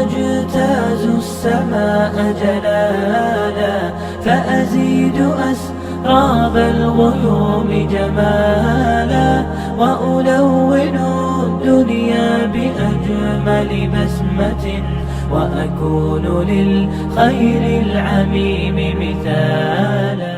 أجتاز السماء جلالا فأزيد أسراب الغيوم جمالا وألون الدنيا بأجمل بسمة وأكون للخير العميم مثالا.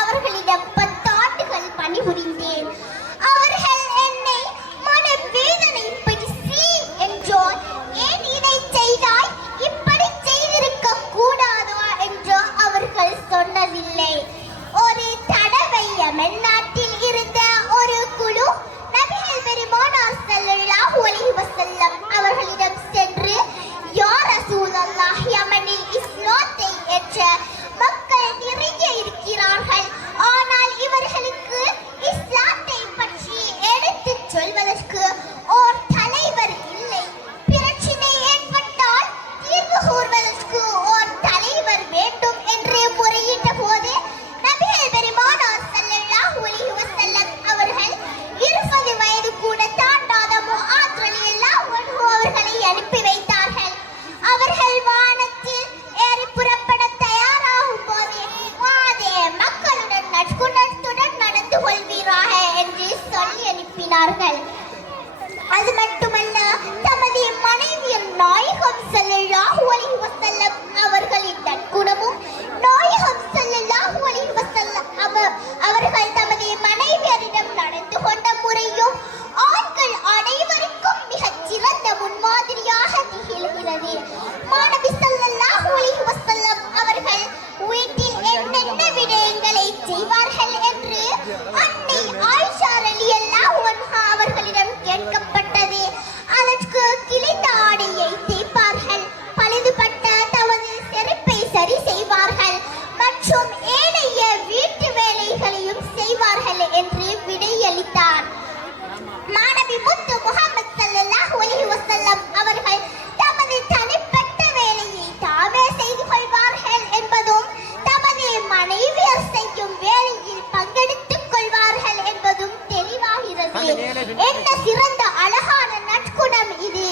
அவர்களிடம் 10 ஆண்டுகள் பணிபுரிந்தேன். அவர்கள் என்னை மனவேதனைப்படி என்றோர், ஏன் இதை செய்தாய், இப்படி செய்திருக்க கூடாதா என்று அவர்கள் சொன்னதில்லை. ஒரு தடவை யமன் நாட்டில் இருந்த ஒரு குழு நபிகள் பெருமானார் ஸல்லல்லாஹு அலைஹி வஸல்லம் அவர்களிடம் சென்று, யா ரசூலல்லாஹ், யமனில் இஸ்லாத்தை ஏற்ற மக்கள் நிறைய இருக்கிறார்கள். ஆனால் இவர்களுக்கு இஸ்லாத்தை பற்றி எடுத்துச் சொல்வதற்கு ஓர் தலைவர் இல்லை. பிரச்சனை ஏற்பட்டால் தீர்வு கூறுவதற்கு ஓர் தலைவர் வேண்டும் என்று முறையிட்ட போது நபிகள் பெருமானார் ஸல்லல்லாஹு அலைஹி வஸல்லம் அவர்கள் 20 வயது கூட தாண்டாத முஆத் ரலியல்லாஹு அன்ஹு அவர்களை அனுப்பி வைத்தார்கள். அவர்கள் வானத்தில் ஏறி புறப்பட தயாராகும் போது, மாதே மக்களுடன் நற்குணத்துடன் நடந்து கொள்வீராக என்று சொல்லி அனுப்பினார்கள். அது மட்டுமல்ல, தமது மனைவியர் நாயகம் ஸல்லல்லாஹு அலைஹி வஸல்லம் அவர்களின் நற்குணமும், நாயகம் ஸல்லல்லாஹு அலைஹி வஸல்லம் அவர்கள் தமது மனைவியரிடம் நடந்து கொண்ட முறையும் ஆண்கள் அனைவருக்கும் மிகச் சிறந்த முன்மாதிரியாக திகழ்கிறது. மாநபி ஸல்லல்லாஹு அலைஹி வஸல்லம் அவர்கள் வீட்டில் என்னென்ன விடயங்களை செய்வார்கள் என்று அன்னை ஆயிஷா ரலியல்லாஹு அன்ஹா அவர்களிடம் கேட்கப்பட்டது. அதற்கு கிழிந்த ஆடையை தேய்ப்பார்கள், பழுதுபட்ட தமது செருப்பை சரி செய்வார்கள் மற்றும் ஏனைய வீட்டு வேலைகளையும் செய்வார்கள் என்று விடையளித்தார். மாநபி முத்து முஹம்மது ஸல்லல்லாஹு அலைஹி வஸல்லம் அவர்கள் தமது தனிப்பட்ட வேலையை தாமே செய்து கொள்வார்கள் என்பதும், தமது மனைவியர் செய்யும் வேலையில் பங்கெடுத்துக் கொள்வார்கள் என்பதும் தெளிவாகிறது. என்ன சிறந்த அழகான நற்குணம் இது!